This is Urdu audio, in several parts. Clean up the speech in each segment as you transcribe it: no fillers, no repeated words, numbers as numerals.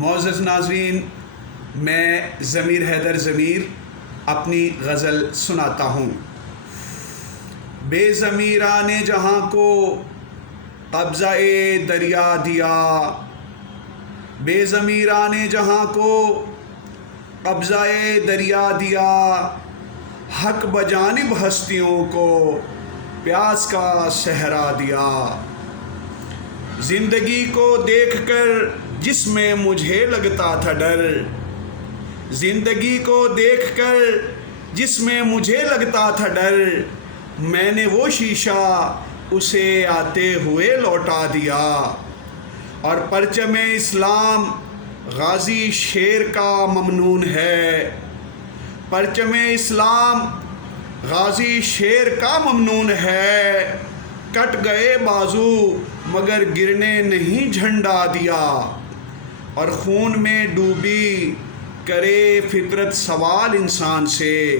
معزز ناظرین، میں ضمیر حیدر ضمیر اپنی غزل سناتا ہوں۔ بے ضمیران نے جہاں کو قبضہ دریا دیا، بے ضمیران نے جہاں کو قبضہ دریا دیا، حق بجانب ہستیوں کو پیاس کا صحرا دیا۔ زندگی کو دیکھ کر جس میں مجھے لگتا تھا ڈر، زندگی کو دیکھ کر جس میں مجھے لگتا تھا ڈر، میں نے وہ شیشہ اسے آتے ہوئے لوٹا دیا۔ اور پرچم اسلام غازی شیر کا ممنون ہے، پرچم اسلام غازی شیر کا ممنون ہے، کٹ گئے بازو مگر گرنے نہیں جھنڈا دیا۔ اور خون میں ڈوبی کرے فطرت سوال انسان سے،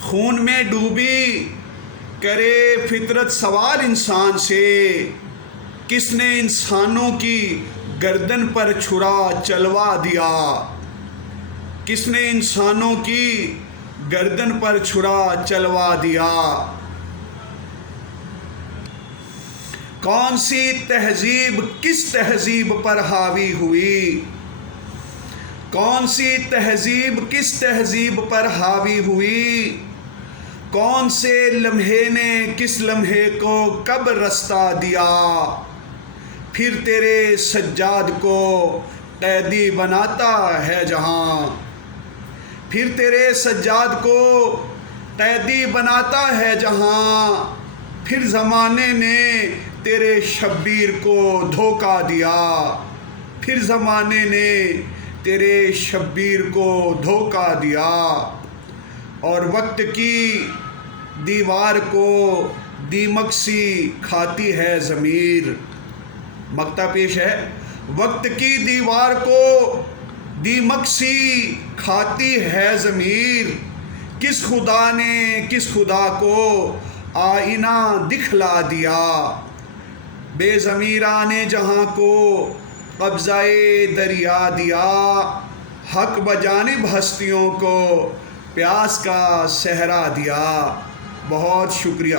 خون میں ڈوبی کرے فطرت سوال انسان سے، کس نے انسانوں کی گردن پر چھرا چلوا دیا، کس نے انسانوں کی گردن پر چھرا چلوا دیا۔ کون سی تہذیب کس تہذیب پر حاوی ہوئی، کون سی تہذیب کس تہذیب پر حاوی ہوئی، کون سے لمحے نے کس لمحے کو کب رستہ دیا۔ پھر تیرے سجاد کو قیدی بناتا ہے جہاں، پھر تیرے سجاد کو قیدی بناتا ہے جہاں، پھر زمانے نے تیرے شبیر کو دھوکہ دیا، پھر زمانے نے تیرے شبیر کو دھوکہ دیا۔ اور وقت کی دیوار کو دیمک سی کھاتی ہے ضمیر، مقطع پیش ہے۔ وقت کی دیوار کو دیمک سی کھاتی ہے ضمیر، کس خدا نے کس خدا کو آئینہ دکھلا دیا۔ بے ضمیران نے جہاں کو قبضہ دریا دیا، حق بجانب ہستیوں کو پیاس کا صحرا دیا۔ بہت شکریہ۔